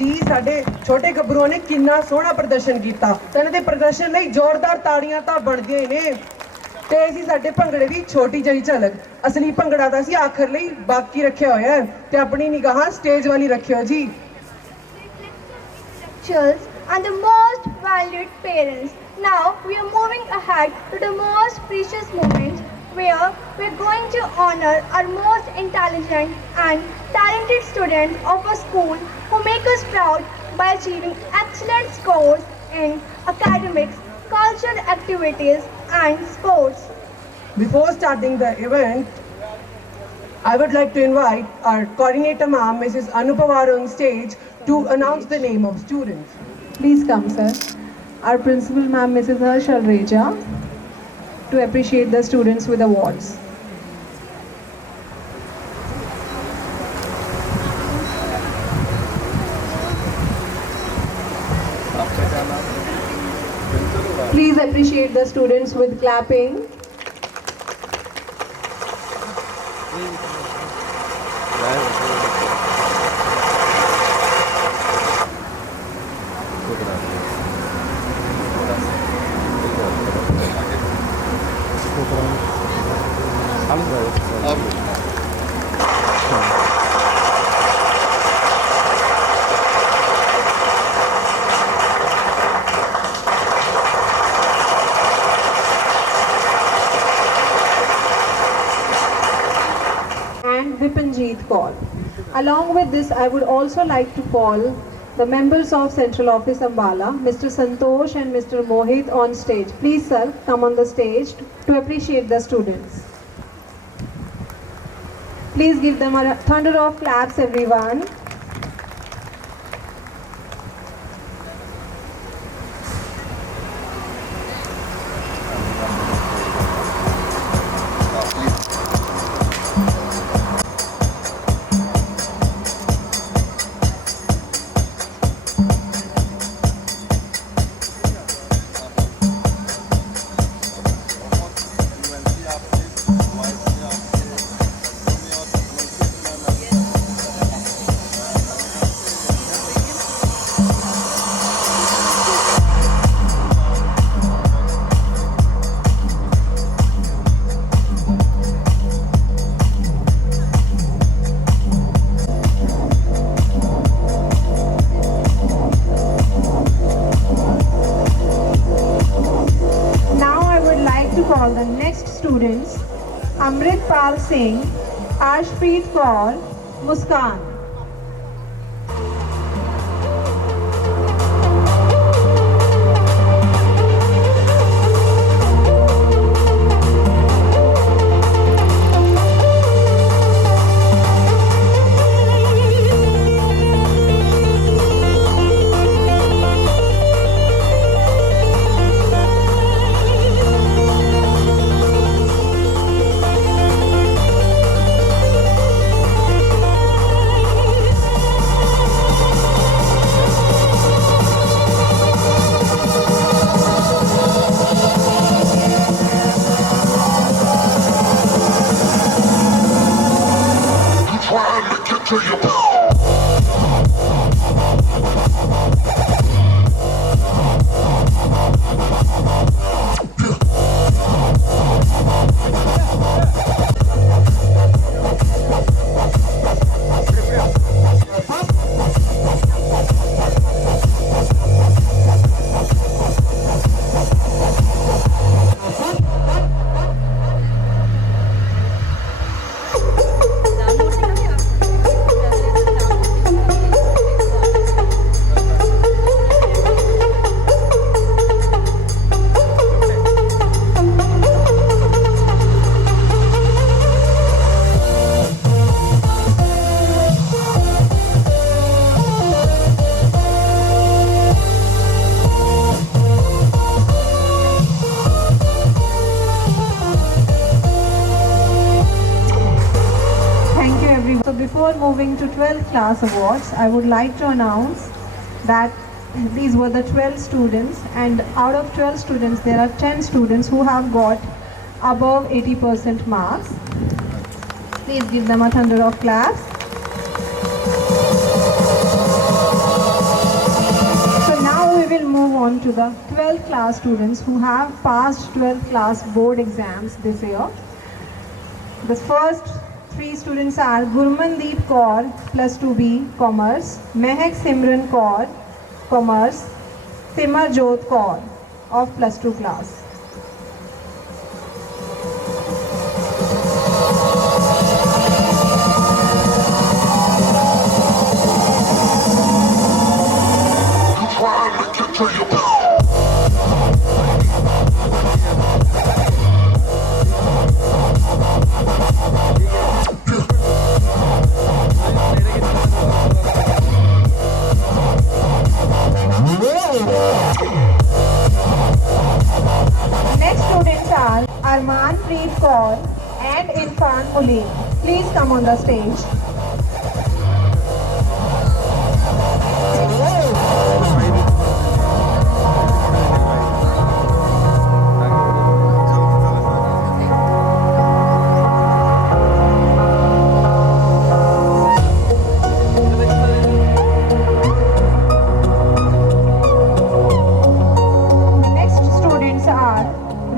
ਜੀ ਸਾਡੇ ਛੋਟੇ ਗੱਭਰੂਆਂ ਨੇ ਕਿੰਨਾ ਸੋਹਣਾ ਪ੍ਰਦਰਸ਼ਨ ਕੀਤਾ ਤੇ ਇਹਨਾਂ ਦੇ ਪ੍ਰਦਰਸ਼ਨ ਲਈ ਜ਼ੋਰਦਾਰ ਤਾੜੀਆਂ ਤਾਂ ਬਣਦੀਆਂ ਨੇ। ਤੇ ਅਸੀਂ ਸਾਡੇ ਭੰਗੜੇ ਦੀ ਛੋਟੀ ਜਿਹੀ ਝਲਕ, ਅਸਲੀ ਭੰਗੜਾ ਦਾ ਅਸੀਂ ਆਖਰ ਲਈ ਬਾਕੀ ਰੱਖਿਆ ਹੋਇਆ ਹੈ ਤੇ ਆਪਣੀ ਨਿਗਾਹਾਂ ਸਟੇਜ ਵਾਲੀ ਰੱਖਿਓ ਜੀ। And the most valued parents. Now we are moving ahead to the most precious moment where we are going to honor our most intelligent and talented students of our school who make us proud by achieving excellent scores in academics, cultural activities and sports. Before starting the event, I would like to invite our coordinator ma'am, Mrs. Anupawar, on stage to announce the name of students. Please come, sir. Our principal, ma'am, Mrs. Harshal Reja, to appreciate the students with awards. Please appreciate the students with clapping. And Vipinjeet Kaur. Along with this, I would also like to call the members of Central Office Ambala, Mr. Santosh and Mr. Mohit on stage. Please, sir, come on the stage to appreciate the students. Please give them a thunder of claps, everyone. Call the next students: Amrit Pal Singh, Ashpreet Kaur, Muskan. Before moving to 12th class awards, I would like to announce that these were the 12 students, and out of 12 students there are 10 students who have got above 80% marks. Please give them a thunder of claps. move on to the 12th class students who have passed 12th class board exams this year. The first three students are Gurmandeep Kaur, plus 2B, Commerce, Mehak Simran Kaur, Commerce, Simarjot Kaur of plus 2 class. Next students are Arman Preet Kaur and Irfan Muleen. Please come on the stage.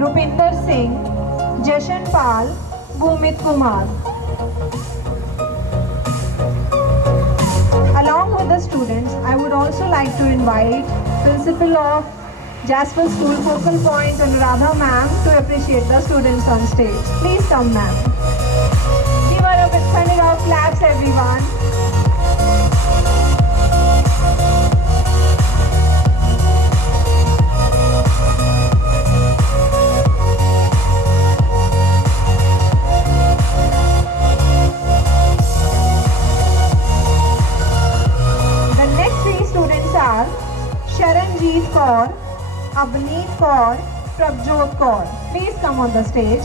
Rupinder Singh, Jashan Pal, Bhumit Kumar. Along with the students, I would also like to invite Principal of Jasper School Focal Point Anuradha ma'am to appreciate the students on stage. Please come ma'am. Give her a big thunder of claps everyone. Sharanjeet Kaur, Abneet Kaur, Prabjot Kaur. Please come on the stage.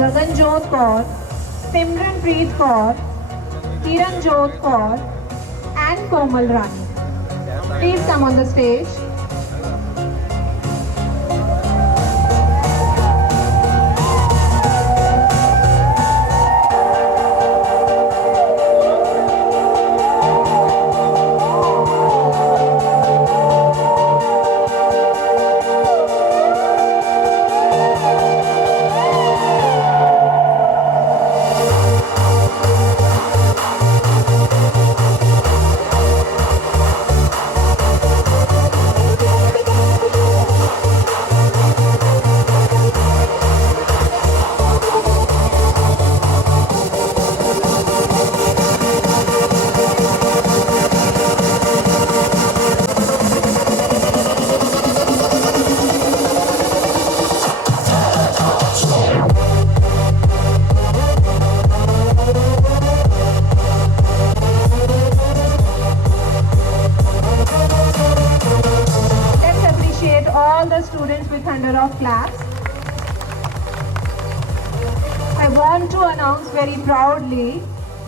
Gaganjot Kaur, Simranpreet Kaur, Kiranjot Kaur and Komal Rani. Please come on the stage. All the students with thunder of claps. I want to announce very proudly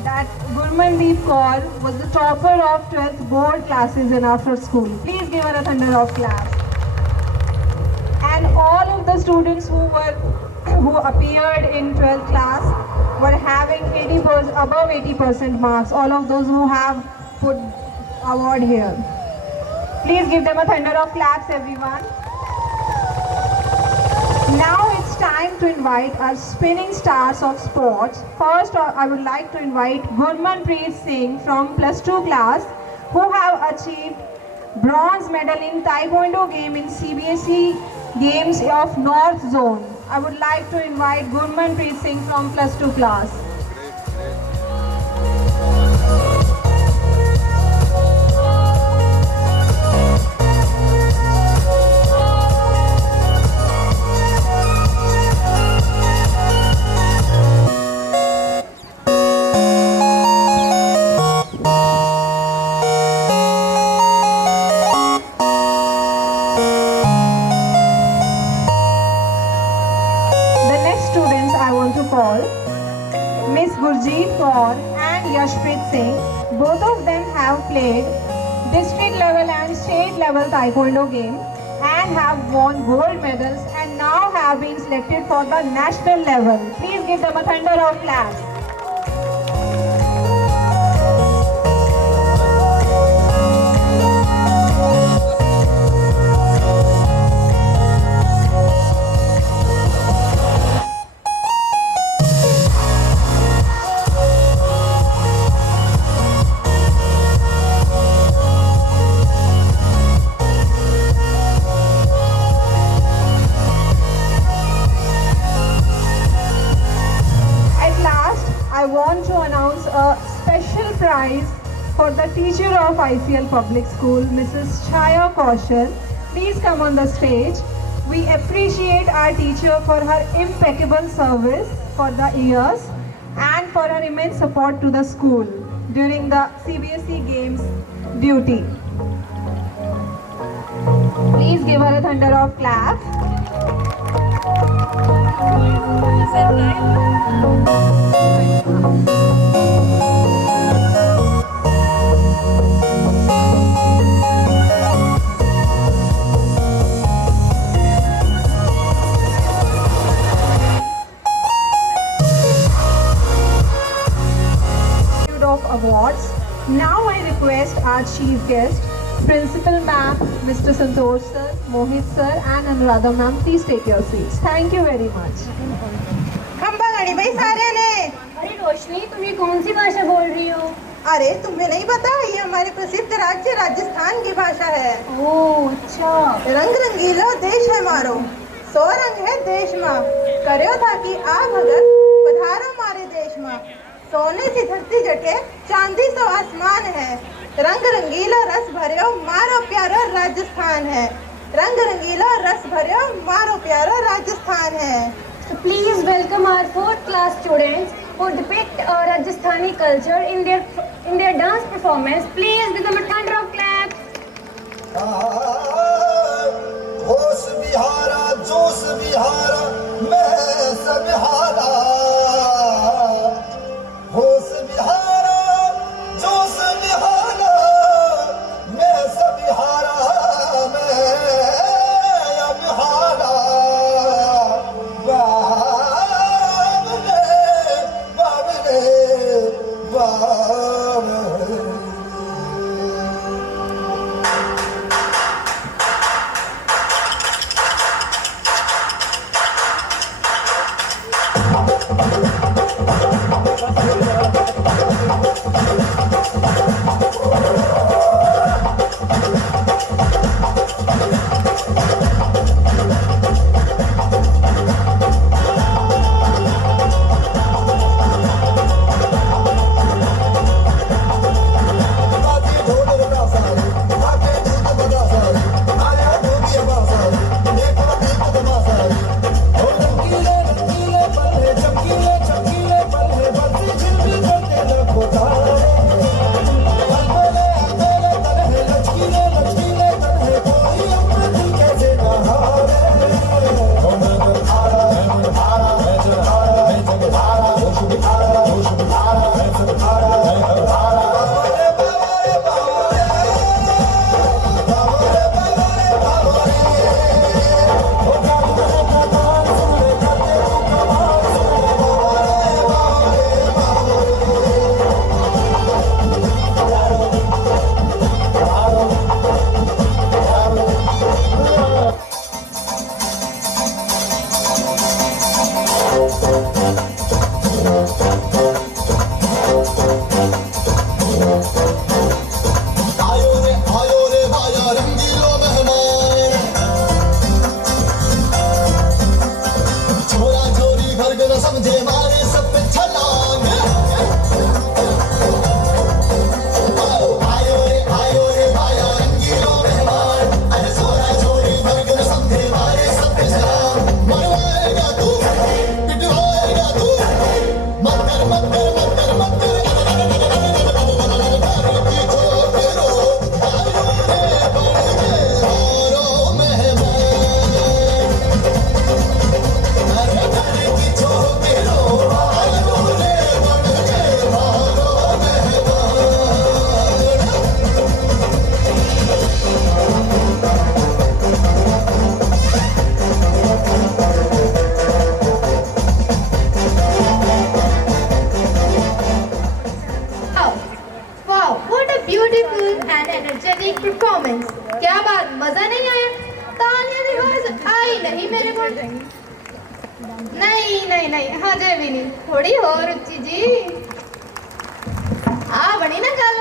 that Gurmandeep Kaur was the topper of 12th board classes in our school. Please give her a thunder of claps. And all of the students who appeared in 12th class were having 80% above 80% marks. All of those who have put award here. Please give them a thunder of claps, everyone. Now it's time to invite our spinning stars of sports. First, I would like to invite Gurmanpreet Singh from plus 2 class, who have achieved bronze medal in Taekwondo game in CBSE Games of North Zone. I would like to invite Gurmanpreet Singh from plus 2 class. Miss Gurjeet Kaur and Yashpreet Singh. Both of them have played district level and state level taekwondo game and have won gold medals and now have been selected for the national level. Please give them a thunder of claps. I want to announce a special prize for the teacher of ICL Public School, Mrs. Chaya Kaushal. Please come on the stage. We appreciate our teacher for her impeccable service for the years and for her immense support to the school during the CBSE Games duty. Please give her a thunder of claps. Of awards. Now I request our chief guest, Principal Ma'am, Mr. Santosh Sir, Mohit Sir and Anuradha Ma'am, please take your seats. Thank you very much. खंबा गाड़ी भाई सारे ने। अरे रोशनी, तुम ये कौन सी भाषा बोल रही हो? अरे तुम्हें नहीं पता, ये हमारे प्रसिद्ध राज्य राजस्थान की भाषा है। ओह अच्छा। रंग रंगीलो देश है मारो, सो रंग है देश माँ, करो ताकि आ भगत पधारो मारे देश माँ। सोने सी धरती जटे, चांदी सो आसमान है, रंग रंगीला रस भर्यो मारो प्यारो राजस्थान है, रंग रंगीला रस भर्यो मारो प्यारो राजस्थान है। So please welcome our 4th class students who depict Rajasthani culture in their dance performance. Please give them a thunder of claps. होश बिहारा जोश बिहारा मैं सब हारा, होश बिहारा जोश बिहारा मैं सब हारा, मैं अब हारा। नहीं हजे भी नहीं थोड़ी और रुचि जी आ बनी ना गल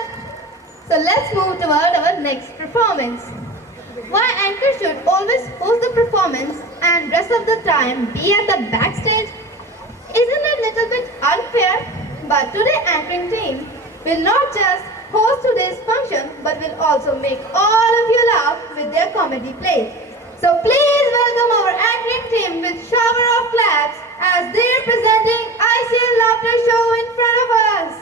so let's move toward our next performance why anchor should always host the performance and rest of the time be at the backstage isn't it a little bit unfair but today anchoring team will not just host today's function but will also make all of you laugh with their comedy plays. So please welcome our anchoring team with shower of claps as they are presenting ICL Laughter Show in front of us.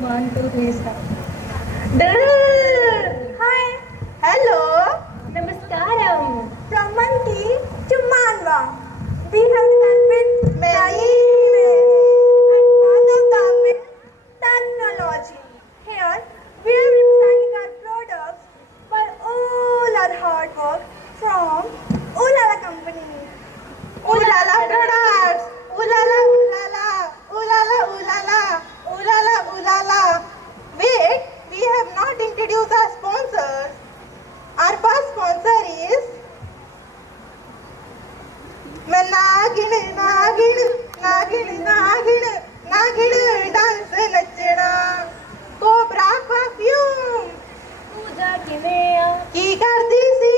1, 2, 3, start. Hi. Hello. Namaskaram. From Manki to Manwa. We have developed many and one of them is technology. Here we are representing our products by all our hard work from Ulala company. Ulala products. Ulala, ulala, ulala, ulala, ulala, ulala. Wait, we have not introduced our sponsors. Our first sponsor is नागिन नागिन नागिन नागिन नागिन dance नचना cobra perfume पूजा किवें आ की करदी सी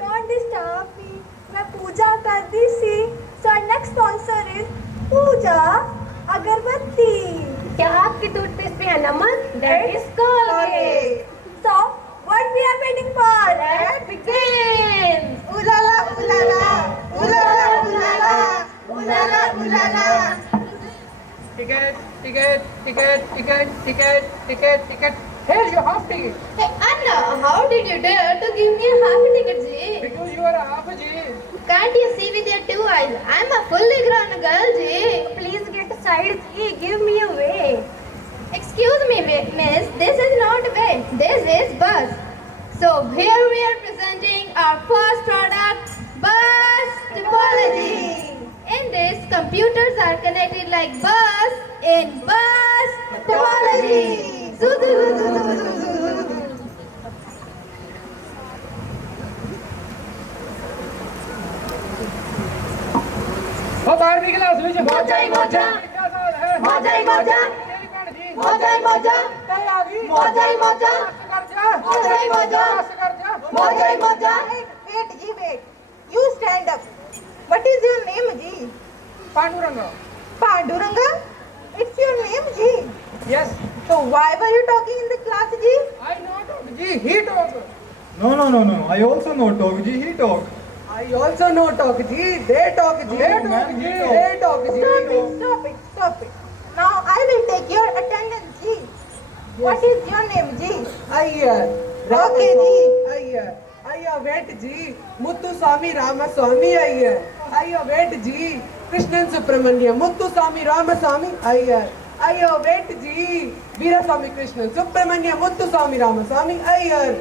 don't disturb me मैं पूजा करदी सी so our next sponsor is Pooja agarbatti क्या आपके टूथपेस्ट पे है नमक that is Colgate so what we are waiting for let's begin उलाला उलाला उलाला उलाला उलाला उलाला Ticket, ticket, ticket, ticket, ticket, ticket, ticket. Here you half ticket. Hey Anna, how did you dare to give me a half a ticket, Ji? Because you are a half a G. Can't you see with your 2 eyes? I'm a fully grown girl, Ji. Please get aside, Ji. Give me a way. Excuse me, miss. This is not a way. This is bus. So here we are presenting our first product, bus topology. In this, computers are connected like bus in bus topology. वो 12वीं class में जो मौजा ही मौजा। क्या साल है मौजा ही मौजा। तेरी भैन जी मौजा ही मौजा। कहीं आ गई मौजा ही मौजा। बस कर जा मौजा ही मौजा। बस कर जा मौजा ही मौजा। wait ji wait you stand up what is your name ji Panduranga Panduranga it's your name ji yes so why were you talking in the class ji I know talk G he talk No, no, no, no. I also know talk. Ji, he talk. I also know talk Ji. They talk Ji. They talk Ji. They talk Ji. stop it now I will take your attendance ji what is your name ji Aiyar. Okay, Ji. Aiyar. Aiyar wait Ji. Muthu Swami Ramaswamy Aiyar. Aiyar wait Ji. Krishnan Subramaniam. Muthu Swami Ramaswamy Aiyar. Aiyar wait Ji. Veeraswamy Krishnan Subramaniam. Muthu Swami Ramaswamy Aiyar.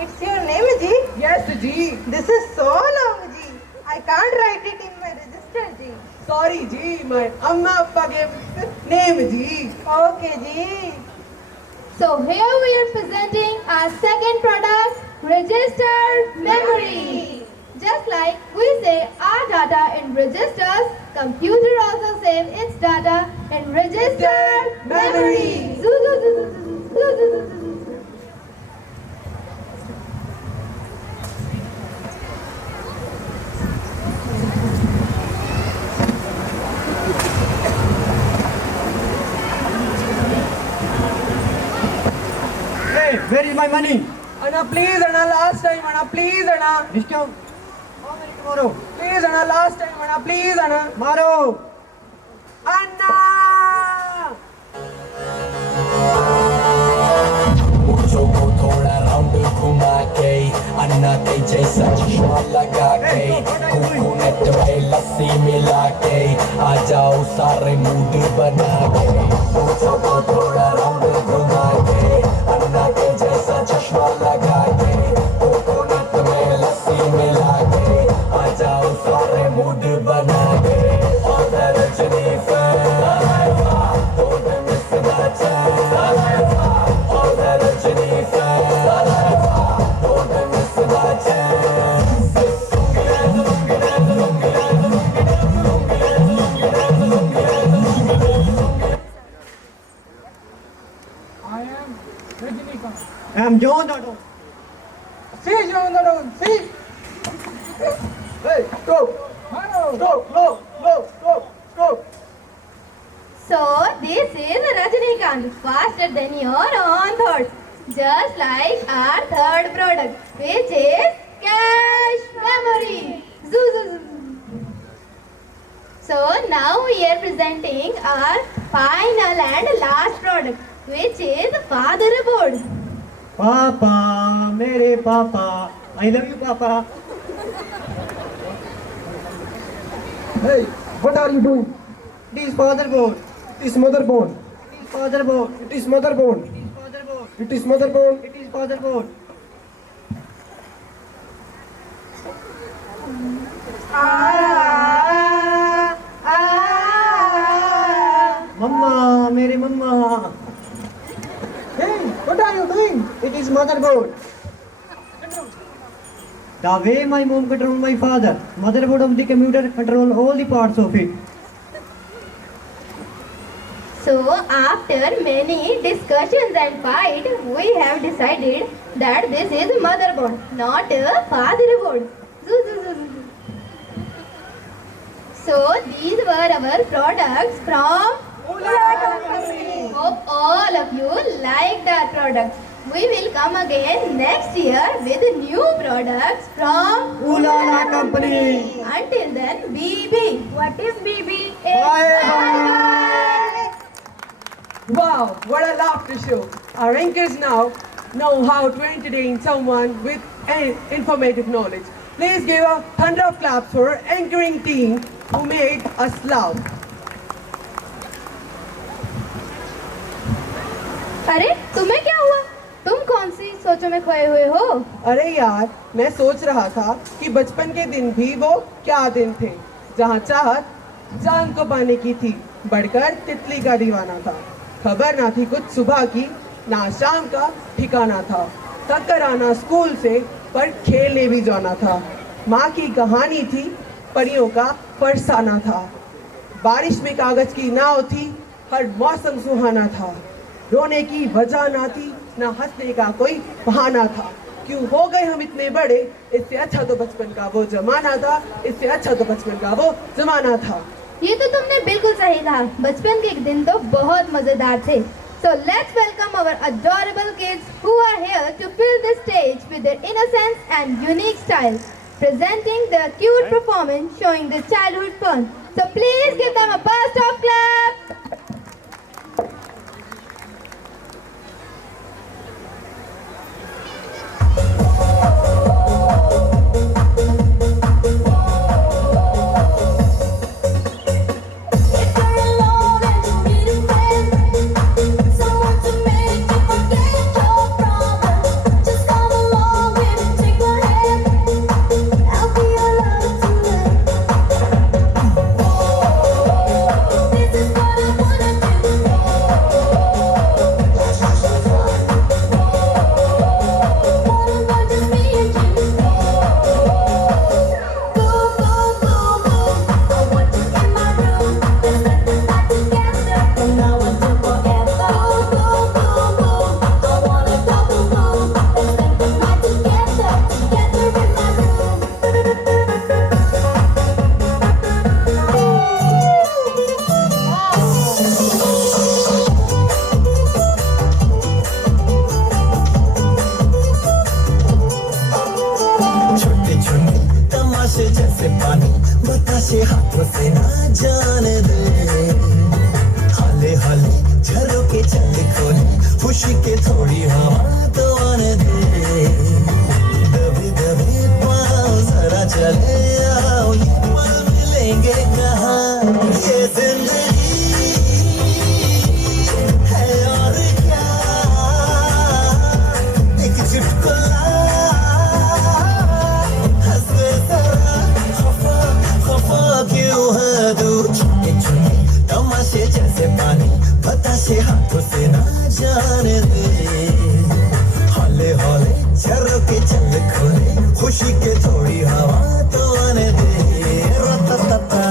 it's your name ji Yes Ji. this is so long ji I can't write it in my register ji Sorry Ji. My Amma Appa gave name Ji. okay ji So here we are presenting our second product, register memory. Just like we save our data in registers, computer also save its data in register memory. Zoo, zoo, zoo, zoo, zoo, zoo, zoo, zoo, zoo. Hey, where is my money? Anna please Anna last time Anna please Anna. Discount. How many tomorrow? Please Anna last time Anna please Anna. Maro. Anna. मुझो को थोड़ा round घुमा के अन्ना के जैसा चश्मा लगा के coconut में लस्सी मिला के आ जाओ सारे मूड बना के मुझो को थोड़ा राउंड घुमा के अन्ना के जैसा चश्मा लगा के कोकोनट में लस्सी मिला के आ जाओ सारे मूड बना के order Jennifer don't miss the chance order Jennifer don't miss the chance I am John Dodo. See, John Dodo, see. Hey, stop! Mano. Stop! No! No! Stop! Stop! So this is Rajnikant, faster than your own thoughts. Just like our third product, which is cache memory. Zoo, zoo, zoo. So now we are presenting our final and last product, which is fatherboard. Papa, mere Papa. I love you, Papa. Hey, what are you doing? It is fatherboard. It is motherboard. It is fatherboard. It is motherboard. It is fatherboard. It is motherboard. It is fatherboard. Mama, mere mama. Hey, what are you doing? It is motherboard. The way my mom control my father, motherboard of the computer control all the parts of it. So after many discussions and fight, we have decided that this is motherboard, not a fatherboard. Zoo, zoo, zoo, zoo. So these were our products from Hope all of you like that product. We will come again next year with new products from Ooh La La Company. Until then, BB. What is BB? Bye. Wow, what a laughter show. Our anchors now know how to entertain someone with informative knowledge. Please give a thunder of claps for our anchoring team who made us laugh. अरे तुम्हें क्या हुआ? तुम कौन सी सोचों में खोए हुए हो? अरे यार, मैं सोच रहा था कि बचपन के दिन भी वो क्या दिन थे जहाँ चाहत जान को पाने की थी, बढ़कर तितली का दीवाना था। खबर ना थी कुछ सुबह की, ना शाम का ठिकाना था। थक कर आना स्कूल से, पर खेलने भी जाना था। माँ की कहानी थी, परियों का फरसाना था। बारिश में कागज की नाव थी, हर मौसम सुहाना था। रोने की वजह ना थी, ना हंसने का कोई बहाना था। क्यों हो गए हम इतने बड़े, इससे अच्छा तो बचपन का वो जमाना था, इससे अच्छा तो बचपन का वो जमाना था। ये तो तुमने बिल्कुल सही कहा। बचपन के दिन तो बहुत मजेदार थे। So let's welcome our adorable kids who are here to fill the stage with their innocence and unique style, presenting their cute performance showing the childhood fun. So please give them a burst of claps. जैसे पानी बताशे हाथों से ना जाने दे, हाले हाले झरोके चल खोले, खुशी के थोड़ी हवा तो आने दे, दबे दबे पाँव जरा चले आओ, ये पल मिलेंगे कहाँ, ये जिंदगी है और क्या, एक चुटकुला तमाशे जैसे पानी बताशे हाथों से ना जाने दे, हौले हौले झरोके चल खोले, खुशी के थोड़ी हवा तो आने दे, रततता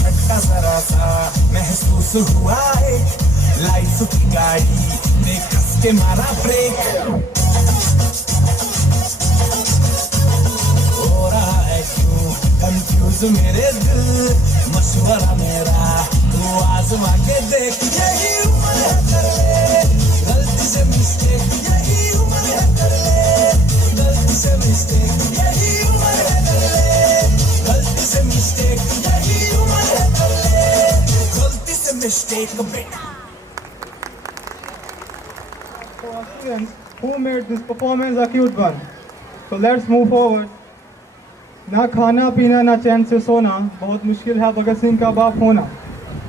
झटका जरा सा महसूस हुआ है, लाइफ की गाड़ी ने कस के मारा ब्रेक। हो रहा है क्यों कंफ्यूज मेरे दिल, मशवरा मेरा तू आजमा के देख। यही उम्र है कर ले गलती से मिस्टेक, यही उम्र है कर ले गलती से मिस्टेक, यही उम्र है कर ले गलती से मिस्टेक, यही उम्र है कर ले गलती से मिस्टेक बेटा। So our students who made this performance a cute one. So let's move forward. ना खाना पीना ना चैन से सोना, बहुत मुश्किल है भगत सिंह का बाप होना।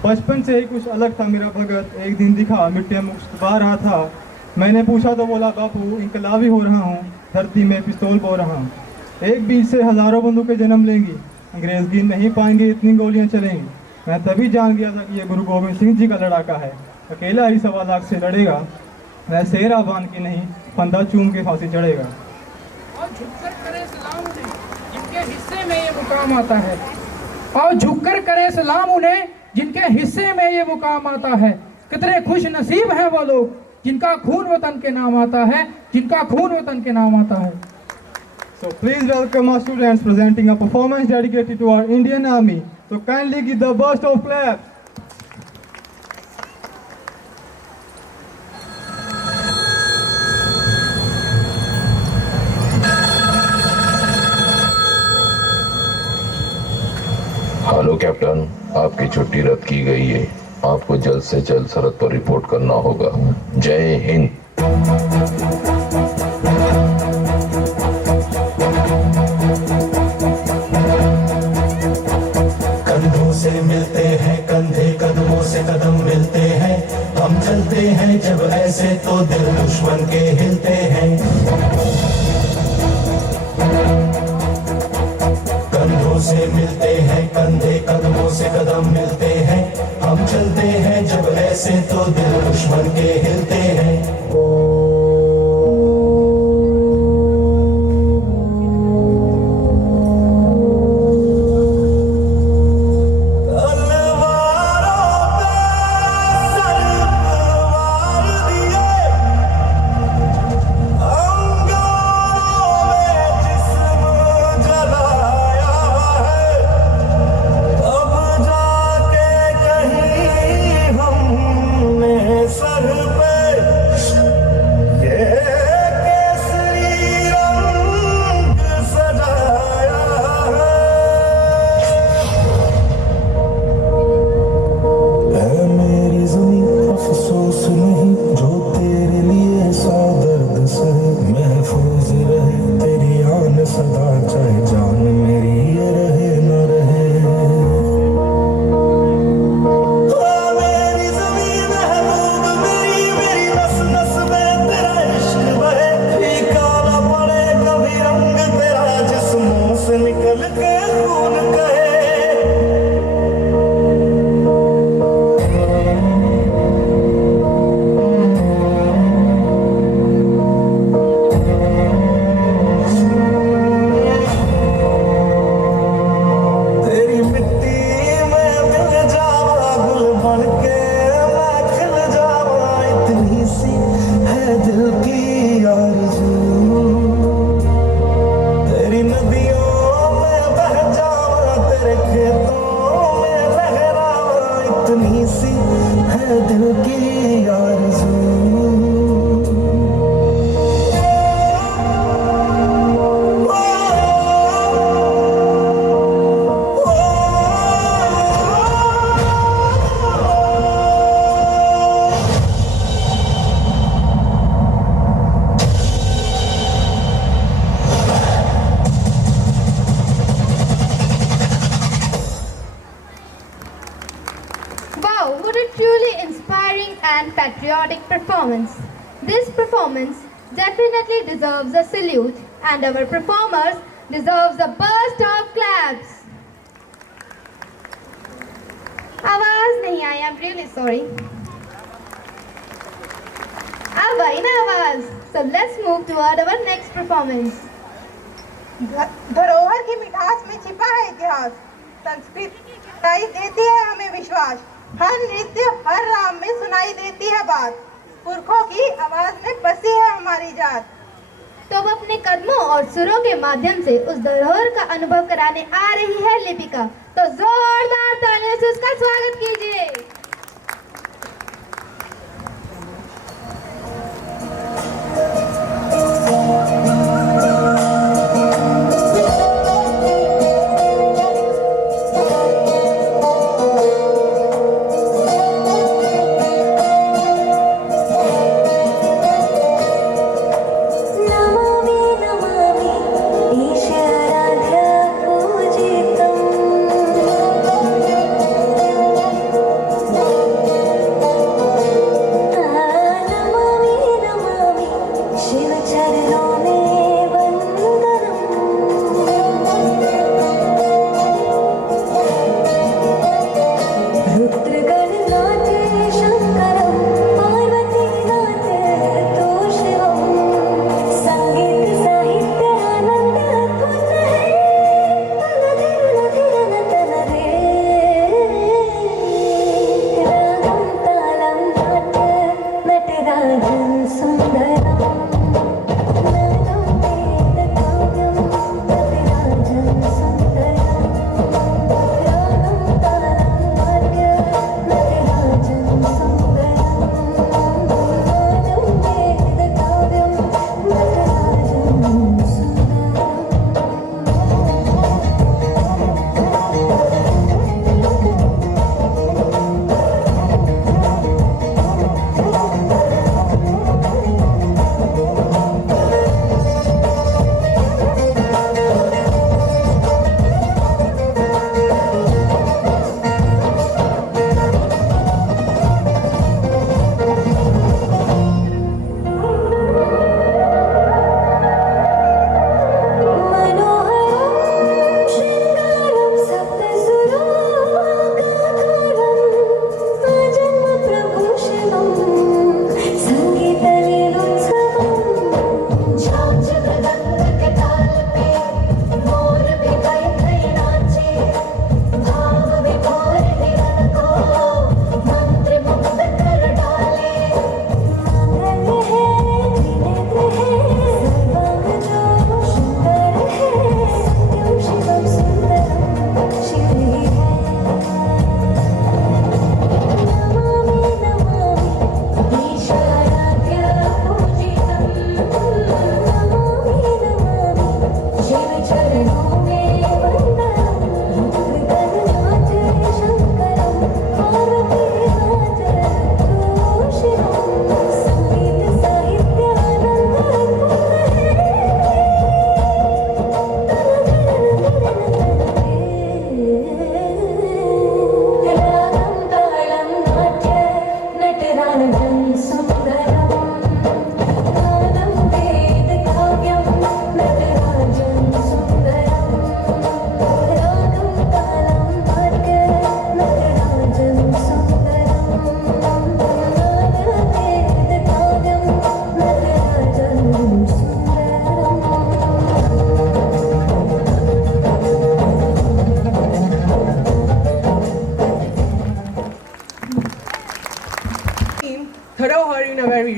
बचपन से ही कुछ अलग था मेरा भगत, एक दिन दिखा मिट्टी में मुश्तबा रहा था। मैंने पूछा तो बोला बापू इनकलाबी हो रहा हूँ, धरती में पिस्तौल बो रहा हूँ। एक बीज से हजारों बंदूकें जन्म लेंगी, अंग्रेज गिन नहीं पाएंगे इतनी गोलियाँ चलेंगी। मैं तभी जान गया था कि ये गुरु गोविंद सिंह जी का लड़ाका है, अकेला ही 1.25 लाख से लड़ेगा। मैं शेरा बांध के नहीं फंदा चूम के फांसी चढ़ेगा। और झुककर करे सलाम उन्हें जिनके हिस्से में ये मुकाम आता है, और झुककर करे सलाम उन्हें जिनके हिस्से में ये मुकाम आता है। कितने खुश नसीब हैं वो लोग जिनका खून वतन के नाम आता है, जिनका खून वतन के नाम आता है। So please welcome our students presenting a performance dedicated to our Indian Army. So kindly give the burst of claps. Hello captain, आपकी छुट्टी रद्द की गई है। आपको जल्द से जल्द सरहद पर रिपोर्ट करना होगा। जय हिंद। कंधों से मिलते हैं कंधे, कदमों से कदम मिलते हैं, हम चलते हैं जब ऐसे तो दिल दुश्मन के हिलते हैं। कंधों से मिलते हैं कंधे, कदमों से कदम मिलते हैं, हम चलते हैं जब ऐसे तो दिल दुश्मन के हिलते हैं। Patriotic performance. This performance definitely deserves a salute, and our performers deserves a burst of claps. आवाज नहीं आई, I'm really sorry. अब आई ना आवाज. So let's move toward our next performance. धरोहर की मिठास में छिपा है इतिहास, संस्कृति सुनाई देती है हमें विश्वास, हर नृत्य हर राम में सुनाई देती है बात, पुरखों की आवाज में बसी है हमारी जात. तो अब अपने कदमों और सुरों के माध्यम से उस धरोहर का अनुभव कराने आ रही है लिपिका. तो जोरदार तालियों से उसका स्वागत कीजिए.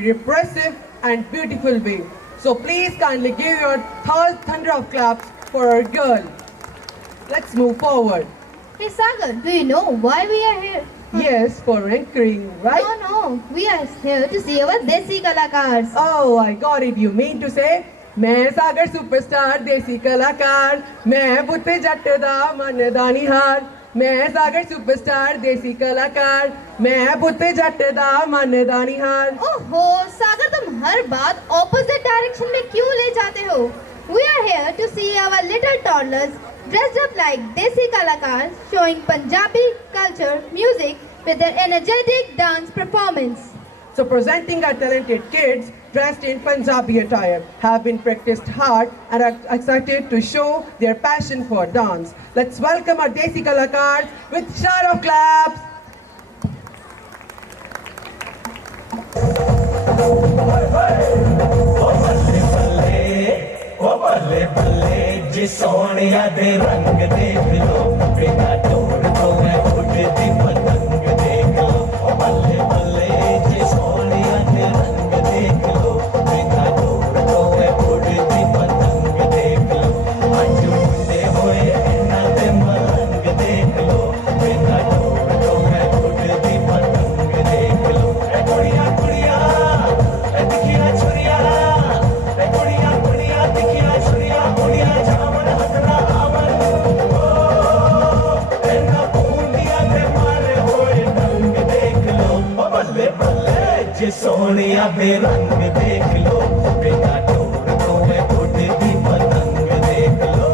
Repressive and beautiful way. So please kindly give your thunder of claps for our girl. Let's move forward. Hey Sagar, do you know why we are here? Yes, for anchoring, right? No, we are here to see our Desi Kalakars. Oh, I got it. You mean to say, मैं सागर superstar देसी कलाकार, मैं बुत्ते जट दा मनदानी हार, मैं सागर superstar देसी कलाकार, मैं बुत्ते जट दा मनदानी हार. ओहो सागर, तुम हर बात ऑपोजिट डायरेक्शन में क्यों ले जाते हो? We are here to see our little toddlers dressed up like Desi Kalakars, showing Punjabi culture, music with their energetic dance performance. So presenting our talented kids dressed in Punjabi attire have been practiced hard and are excited to show their passion for dance. Let's welcome our Desi Kalakars with shout of claps. बल्ले बल्ले जी सोनिया दे रंग देख लो, बिना door तो मैं उड़ती पतंग देख लो। बल्ले बल्ले जी सोनिया दे रंग देख लो, बिना डोर तो मैं उड़ती पतंग देख लो। अज मुंडे होए इन्हां दे मलंग देख लो, बिना डोर तो मैं उड़ती पतंग देख लो। ए कुड़िया कुड़िया ए दिखिया छुरिया, ए कुड़िया कुड़िया दिखिया छुरिया, कुड़िया जावन हथरा आवन ओ एना पूंडिया दे मारे होए रंग देख लो। ओ बल्ले बल्ले जे सोनिया दे रंग देख लो, बिना डोर तो मैं उड़ती पतंग देख लो।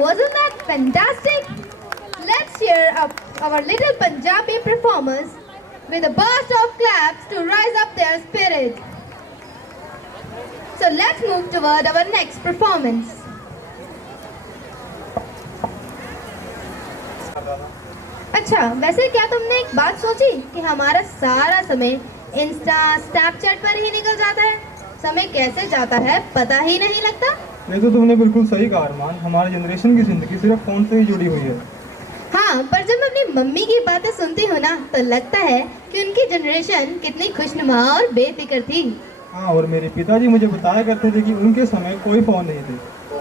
Wasn't that fantastic? Let's cheer up our little Punjabi performers with a burst of claps to rise up their spirit. So let's move toward our next performance. अच्छा, वैसे क्या तुमने एक बात सोची कि हमारा सारा समय इंस्टा, स्नैपचैट पर ही निकल जाता है? समय कैसे जाता है पता ही नहीं लगता। ये तो तुमने बिल्कुल सही कहा अरमान, हमारी जनरेशन की जिंदगी सिर्फ फोन से ही जुड़ी हुई है। हाँ, पर जब मैं अपनी मम्मी की बातें सुनती हूँ ना तो लगता है कि उनकी जनरेशन कितनी खुशनुमा और बेफिक्र थी। हाँ, और मेरे पिताजी मुझे बताया करते थे कि उनके समय कोई फोन नहीं थे,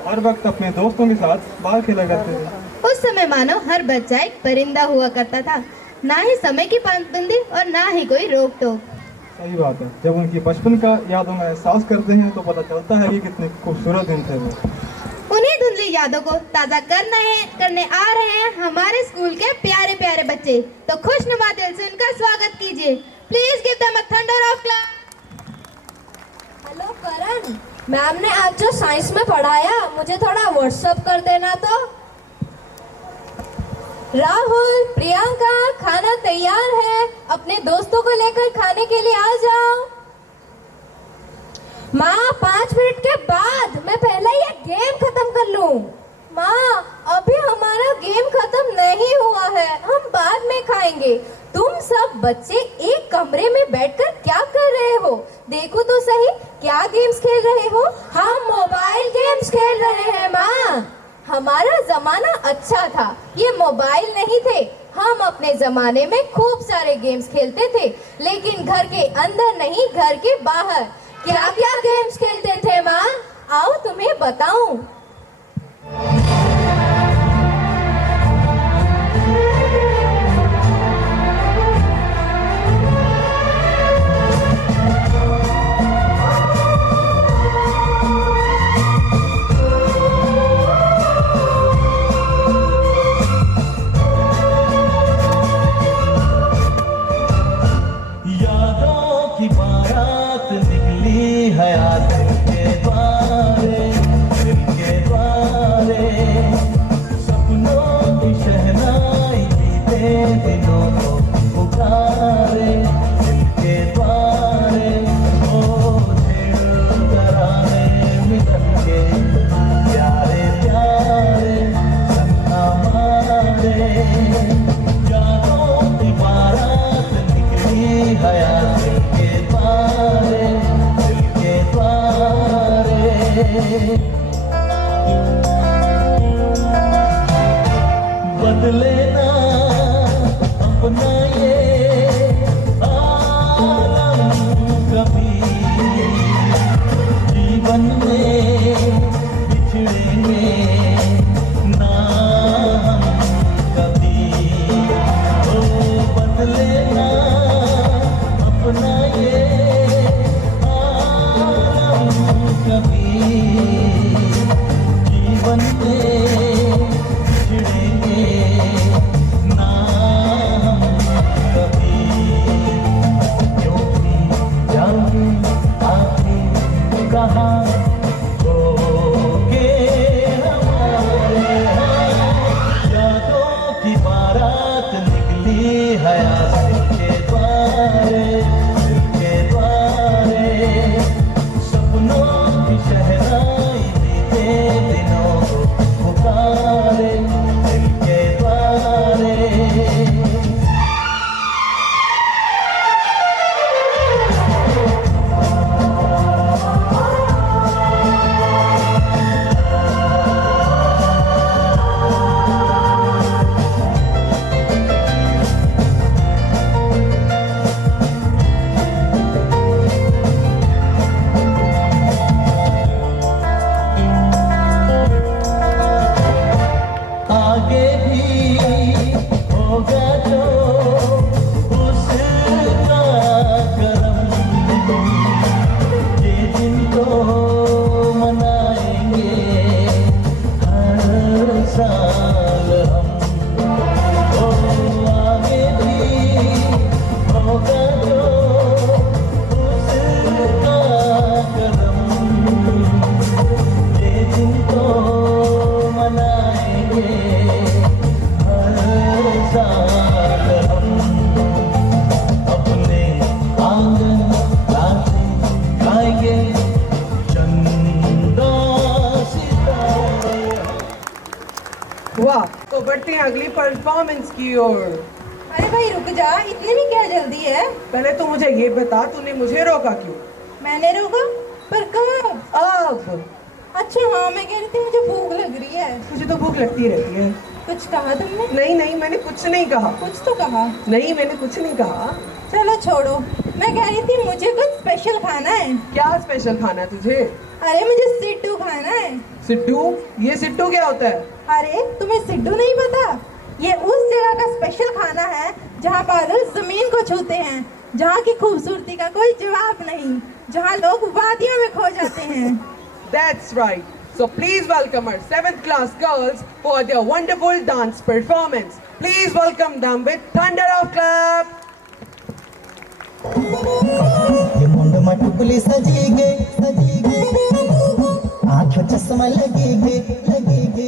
हर वक्त अपने दोस्तों के साथ बाहर खेला करते थे। उस समय मानो हर बच्चा एक परिंदा हुआ करता था, ना ही समय की पाबंदी और ना ही कोई रोक टोक। सही बात है, जब उनकी बचपन का यादों में एहसास करते हैं तो पता चलता है कि कितने खूबसूरत दिन थे वो। उन्हीं धुंधली यादों को ताज़ा करने आ रहे हैं हमारे स्कूल के प्यारे प्यारे बच्चे। तो खुशनुमा दिल से उनका स्वागत कीजिए। Please give them a thunder of clap. Hello Karan, ma'am ने आज जो साइंस में पढ़ाया मुझे थोड़ा व्हाट्सएप कर देना तो। राहुल, प्रियंका, खाना तैयार है, अपने दोस्तों को लेकर खाने के लिए आ जाओ। माँ, 5 मिनट के बाद मैं पहले ये गेम खत्म कर लूं। माँ, अभी हमारा गेम खत्म नहीं हुआ है, हम बाद में खाएंगे। तुम सब बच्चे एक कमरे में बैठकर क्या कर रहे हो? देखो तो सही, क्या गेम्स खेल रहे हो? हम मोबाइल गेम्स खेल रहे हैं माँ। हमारा जमाना अच्छा था, ये मोबाइल नहीं थे। हम अपने जमाने में खूब सारे गेम्स खेलते थे, लेकिन घर के अंदर नहीं, घर के बाहर। क्या क्या गेम्स खेलते थे माँ? आओ तुम्हें बताऊं। हयात के बारे वाह, तो बढ़ते हैं अगली परफॉर्मेंस की ओर। अरे भाई रुक जा, इतनी भी क्या जल्दी है? पहले तो मुझे ये बता, तूने मुझे रोका क्यों? मैंने रोका? पर कब? अब। अच्छा हाँ, मैं कह रही थी मुझे भूख लग रही है। तुझे तो भूख लगती रहती है। कुछ कहा तुमने? नहीं नहीं, मैंने कुछ नहीं कहा। कुछ तो कहा। नहीं, मैंने कुछ नहीं कहा। चलो छोड़ो, मैं कह रही थी मुझे कुछ स्पेशल खाना है। क्या स्पेशल खाना है तुझे? अरे मुझे सिड्डू खाना है। सिड्डू? ये सिड्डू क्या होता है? अरे तुम्हें सिड्डू नहीं पता? ये उस जगह का स्पेशल खाना है जहाँ बादल जमीन को छूते हैं, जहाँ की खूबसूरती का कोई जवाब नहीं, जहाँ लोग वादियों में खो जाते हैं। That's right. So please welcome our 7th class girls for their wonderful dance performance. Please welcome them with thunder of clap. ये मुंड मटुकली सजीगे सजीगे, आँखों चश्मा लगेगे लगेगे।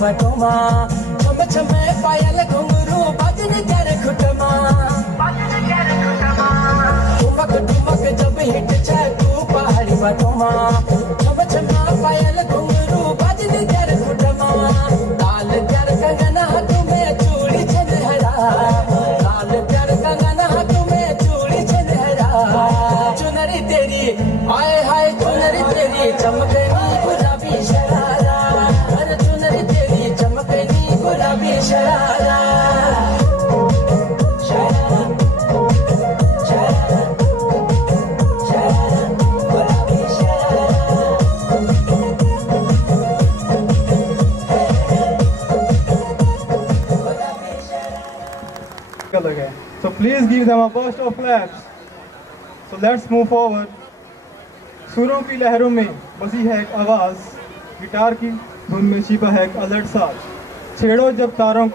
बटोमा छम छमे पायल घुंघरू बजन कर खुटमा ठुमक ठुमक जब हिट छे तू पहाड़ी बटोमा छम छमा पायल घुंघरू बजन कर खुटमा लाल प्यार कंगना तुम्हें चूड़ी छनहरा लाल प्यार कंगना तुम्हें चूड़ी छनहरा चुनरी तेरी हाय हाय चुनरी तेरी चमकनी गुलाबी शरारा अरे चुनरी तेरी चमकनी गुलाबी sharara So please give them a burst of claps. So let's move forward. सुरों की लहरों में बसी है एक आवाज़, गिटार की धुन में छिपा है एक अलर्ट साज। छेड़ो जब तारों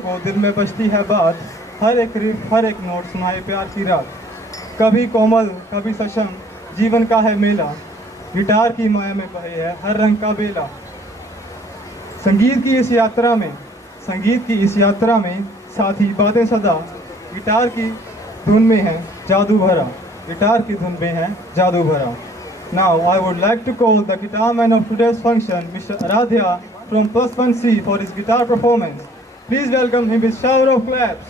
को दिल में बजती है बात, हर एक रिफ हर एक नोट सुनाए प्यार की रात। कभी कोमल कभी सशम जीवन का है मेला, गिटार की माया में बहे है हर रंग का बेला। संगीत की इस यात्रा में साथी बातें सदा, गिटार की धुन में है जादू भरा, गिटार की धुन में है जादू भरा। Now I would like to call the guitar man of today's function, Mr. Aradhya from +1C for his guitar performance. Please welcome him with shower of claps.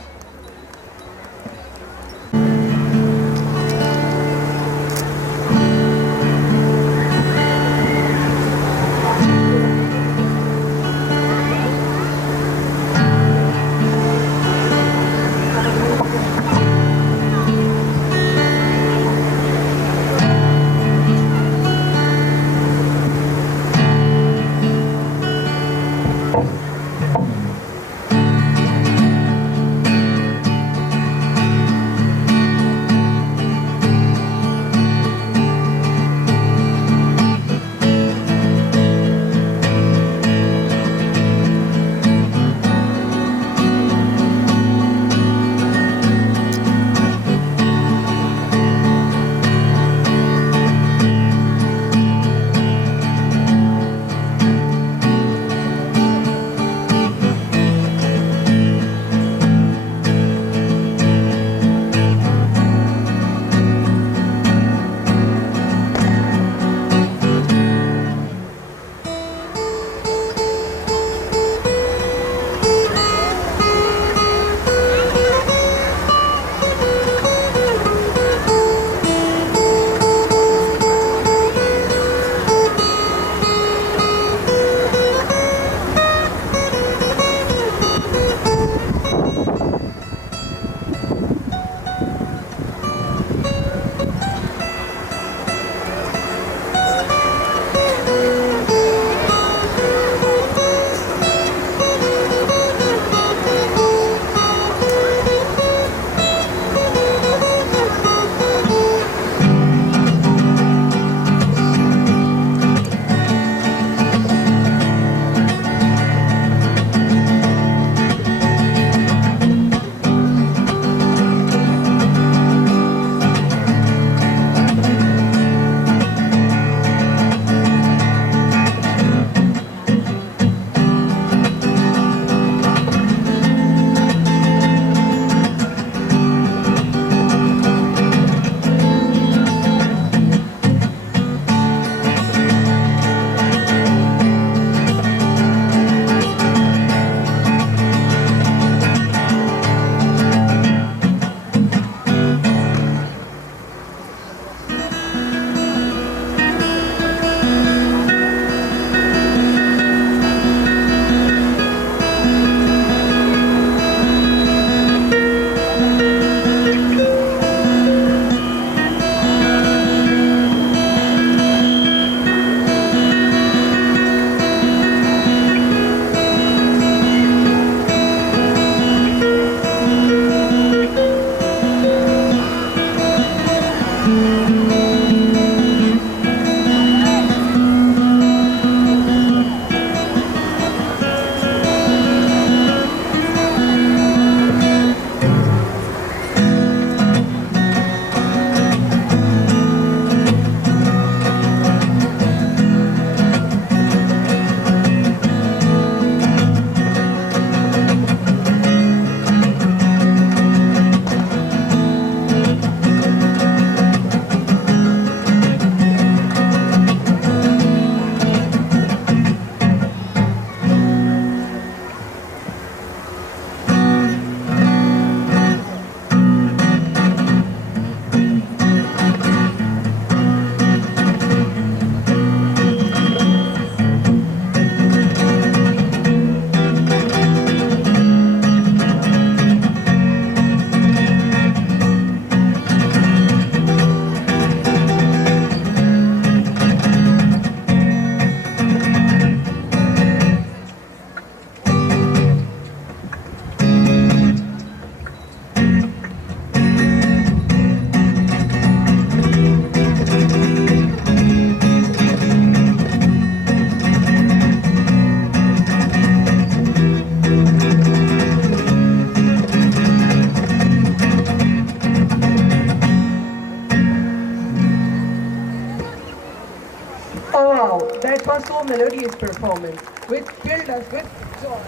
hilarious performance, which filled us with joy.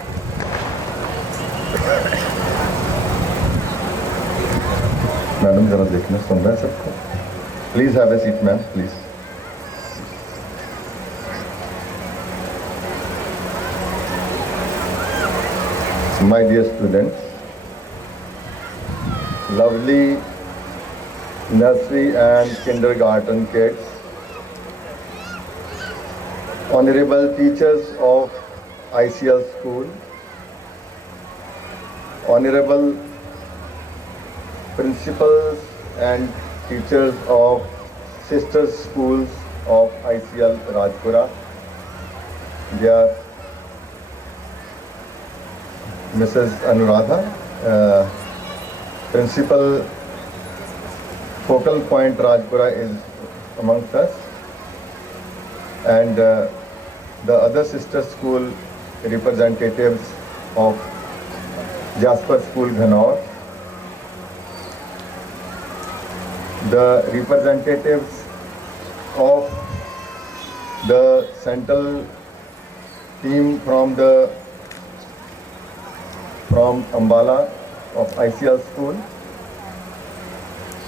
Madam जरा देखना, सुन रहे हैं सबको? Please have a seat ma'am, please. My dear students, lovely nursery and kindergarten kids, honorable teachers of ICL school, honorable principals and teachers of sister schools of ICL Rajpura, dear Mrs. Anuradha, Principal Focal Point Rajpura is amongst us, and the other sister school representatives of Jasper School Ghanor, the representatives of the central team from Ambala of ICL school,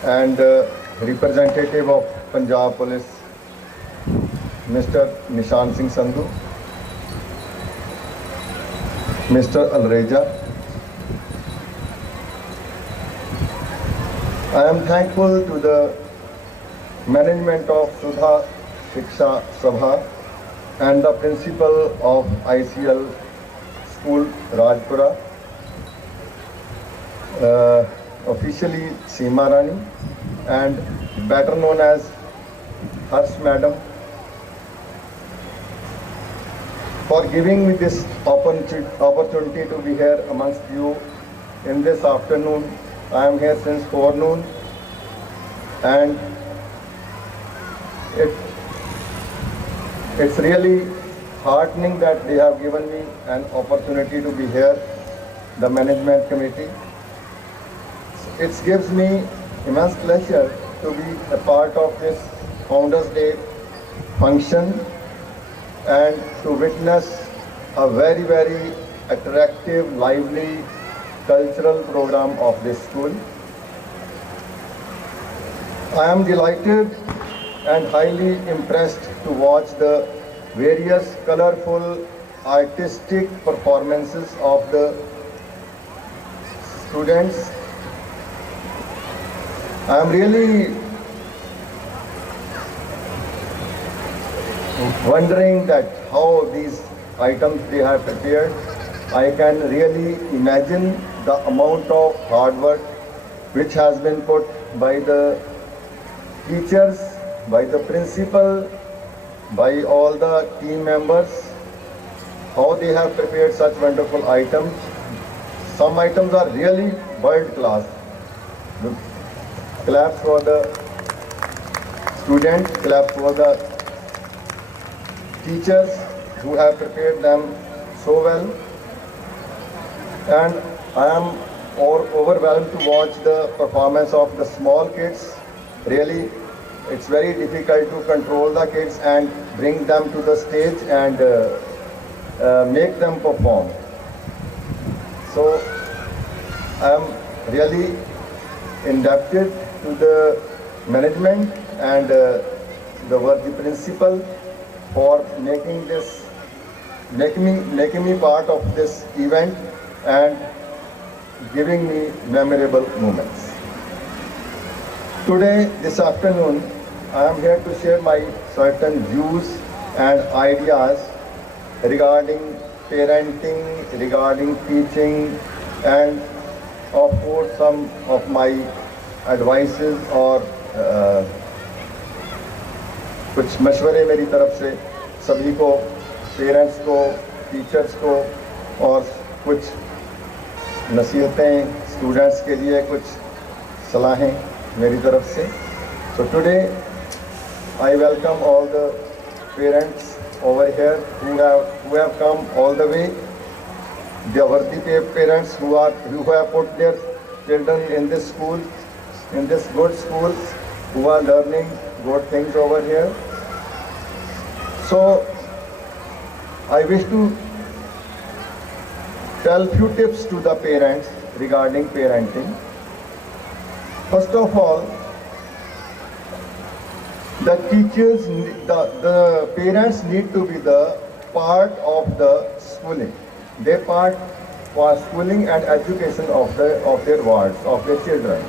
and representative of Punjab Police, Mr. Nishan Singh Sandhu, Mr. Alreja. I am thankful to the management of Sudha Shiksha Sabha and the principal of ICL School Rajpura, officially Seema Rani, and better known as Harsh Madam, for giving me this opportunity to be here amongst you in this afternoon. I am here since forenoon, and it's really heartening that they have given me an opportunity to be here, the management committee. It gives me immense pleasure to be a part of this Founders Day function and to witness a very, very attractive, lively cultural program of this school. I am delighted and highly impressed to watch the various colorful artistic performances of the students. I am really wondering that how these items they have prepared. I can really imagine the amount of hard work which has been put by the teachers, by the principal, by all the team members, how they have prepared such wonderful items. Some items are really world class. Claps for the students, claps for the teachers who have prepared them so well. And I am overwhelmed to watch the performance of the small kids. Really, it's very difficult to control the kids and bring them to the stage and make them perform. So I am really indebted to the management and the worthy principal for making me part of this event and giving me memorable moments. Today, this afternoon, I am here to share my certain views and ideas regarding parenting, regarding teaching, and of course some of my advices और कुछ मशवरे मेरी तरफ से सभी को, parents को, teachers को, और कुछ नसीहतें स्टूडेंट्स के लिए, कुछ सलाहें मेरी तरफ से. So today I welcome all the parents over here who have come all the way. The worthy parents who have put their children in this school, in this good school, who are learning good things over here. So I wish to tell few tips to the parents regarding parenting. First of all, the teachers, the parents need to be the part of the schooling. They part for schooling and education of their wards, of their children.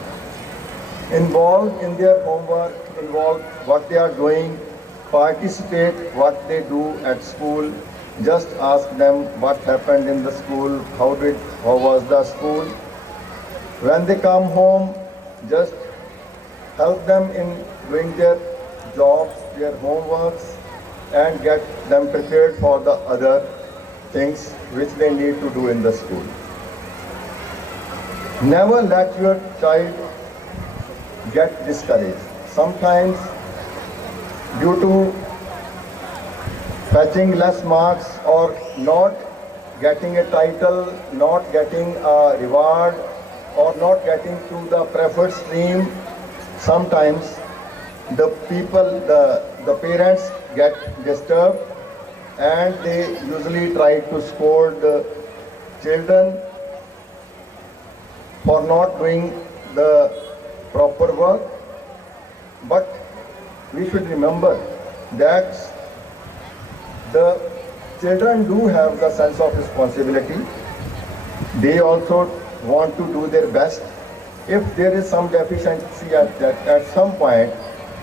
Involved in their homework, involved what they are doing, participate what they do at school. Just ask them what happened in the school, how was the school. When they come home, just help them in doing their jobs, their homeworks, and get them prepared for the other things which they need to do in the school. Never let your child get discouraged. Sometimes due to fetching less marks or not getting a title, not getting a reward, or not getting to the preferred stream, sometimes the parents get disturbed and they usually try to scold the children for not doing the proper work. But we should remember that the children do have the sense of responsibility. They also want to do their best. If there is some deficiency at some point,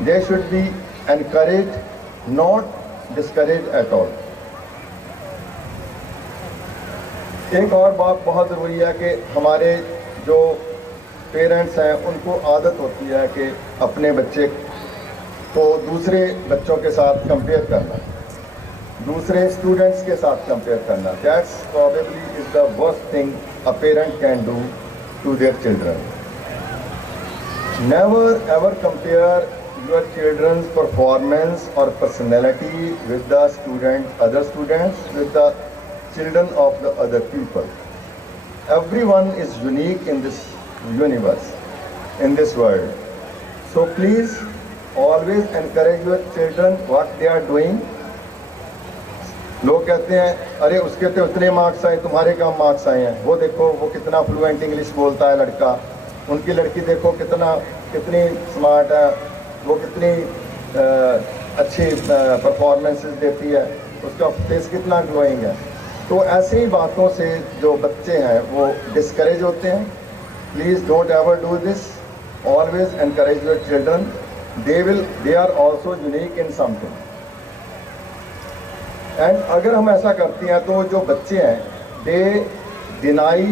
they should be encouraged, not discouraged at all. एक और बात बहुत ज़रूरी है कि हमारे जो parents हैं उनको आदत होती है कि अपने बच्चे को दूसरे बच्चों के साथ कंपेयर करना, दूसरे स्टूडेंट्स के साथ कंपेयर करना. That's probably is the worst thing a parent can do to their children. Never ever compare your children's performance or personality with the other students, with the children of the other people. Everyone is unique in this universe, in this world. So please always encourage your children what they are doing. लोग कहते हैं अरे उसके तो उतने marks आए, तुम्हारे कम marks आए हैं. वो देखो वो कितना फ्लुएंट इंग्लिश बोलता है लड़का, उनकी लड़की देखो कितनी स्मार्ट है, वो कितनी अच्छी परफॉर्मेंसेस देती है, उसका फेस कितना ग्लोइंग है. तो ऐसी ही बातों से जो बच्चे हैं वो डिस्करेज होते हैं. Please don't ever do this. Always encourage your children. They are also unique in something. And अगर हम ऐसा करते हैं तो जो बच्चे हैं they deny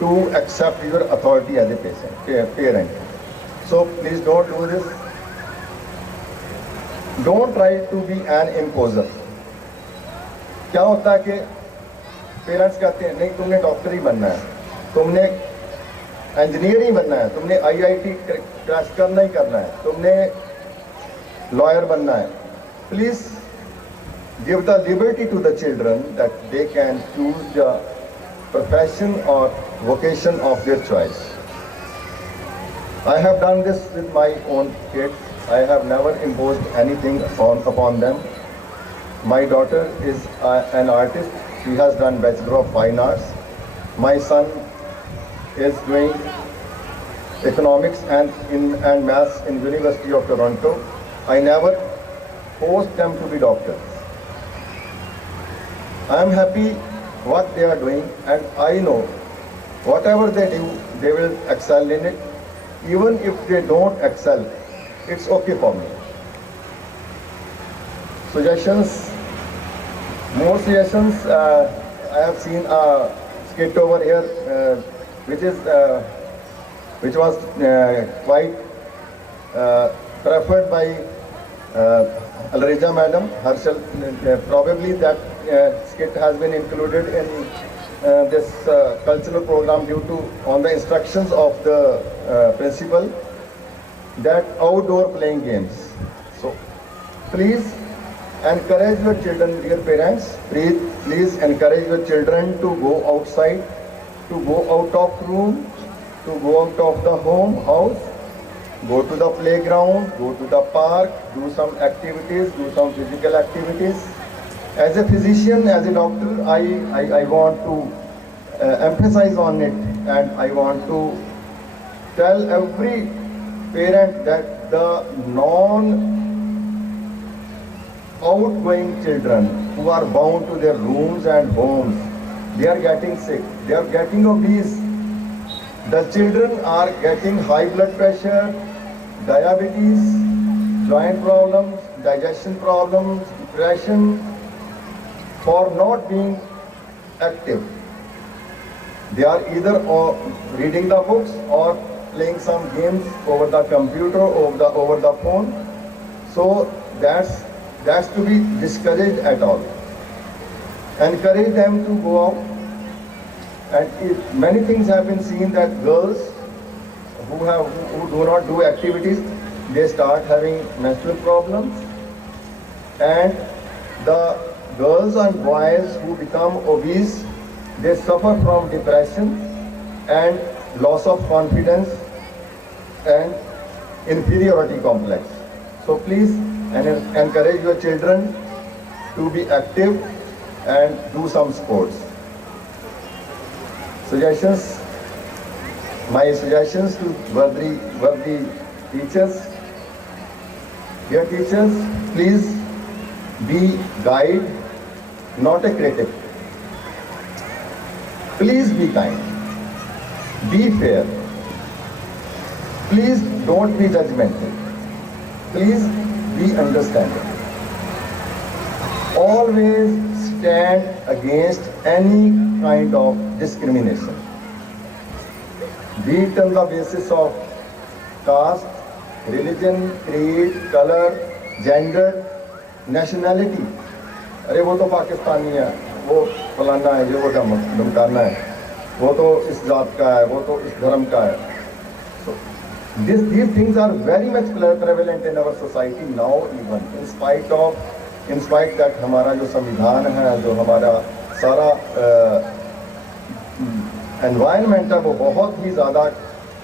to accept your authority as a parent. So please don't do this. Don't try to be an imposer. क्या होता है कि पेरेंट्स कहते हैं नहीं तुमने डॉक्टर ही बनना है, तुमने इंजीनियर ही बनना है, तुमने IIT क्रैश करना ही करना है, तुमने लॉयर बनना है. Please give the liberty to the children that they can choose the profession or vocation of their choice. I have done this with my own kids. I have never imposed anything upon them. My daughter is an artist. She has done Bachelor of Fine Arts. My son is doing economics and maths in University of Toronto. I never forced them to be doctors. I am happy what they are doing, and I know whatever they do, they will excel in it. Even if they don't excel, it's okay for me. Suggestions, more suggestions. I have seen a skit over here, which was quite preferred by Alreja Madam Harshal. Probably that skit has been included in this cultural program due to on the instructions of the principal that outdoor playing games. So please encourage your children, dear parents. Please encourage your children to go outside, to go out of room, to go out of the house, go to the playground, go to the park, do some activities, do some physical activities. As a physician, as a doctor, I want to emphasize on it, and I want to tell every parent that the non-outgoing children who are bound to their rooms and homes, they are getting sick, they are getting obese. The children are getting high blood pressure, diabetes, joint problems, digestion problems, depression, for not being active. They are either reading the books or playing some games over the computer, over the phone. So that's to be discouraged at all. Encourage them to go out. And many things have been seen that girls who do not do activities, they start having menstrual problems, and the girls and boys who become obese, they suffer from depression and loss of confidence and inferiority complex. So please encourage your children to be active and do some sports. Suggestions. My suggestions to worthy teachers. Dear teachers, please be guide, not a critic. Please be kind. Be fair. Please don't be judgmental. Please be understanding. Always stand against any kind of discrimination, be it on the basis of caste, religion, creed, color, gender, nationality. अरे वो तो पाकिस्तानी है, वो फलाना है, ये वो धमकाना है, वो तो इस जात का है, वो तो इस धर्म का है. So these things are very much prevalent in our society now, even in spite that हमारा जो संविधान है, जो हमारा सारा एनवायरनमेंट है, वो बहुत ही ज़्यादा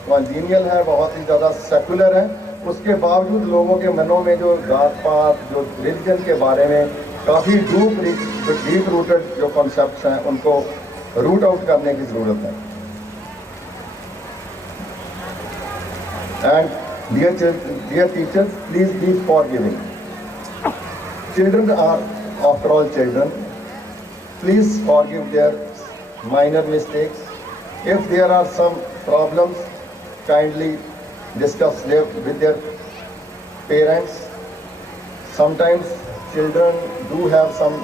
कॉन्जीनियल है, बहुत ही ज़्यादा सेकुलर है. उसके बावजूद लोगों के मनों में जो जात पात, जो रिलीजन के बारे में काफ़ी डीप रूटेड जो कॉन्सेप्ट्स हैं, उनको रूट आउट करने की ज़रूरत है. And dear teachers, please be forgiving. Children are, after all, children. Please forgive their minor mistakes. If there are some problems, kindly discuss with their parents. Sometimes children do have some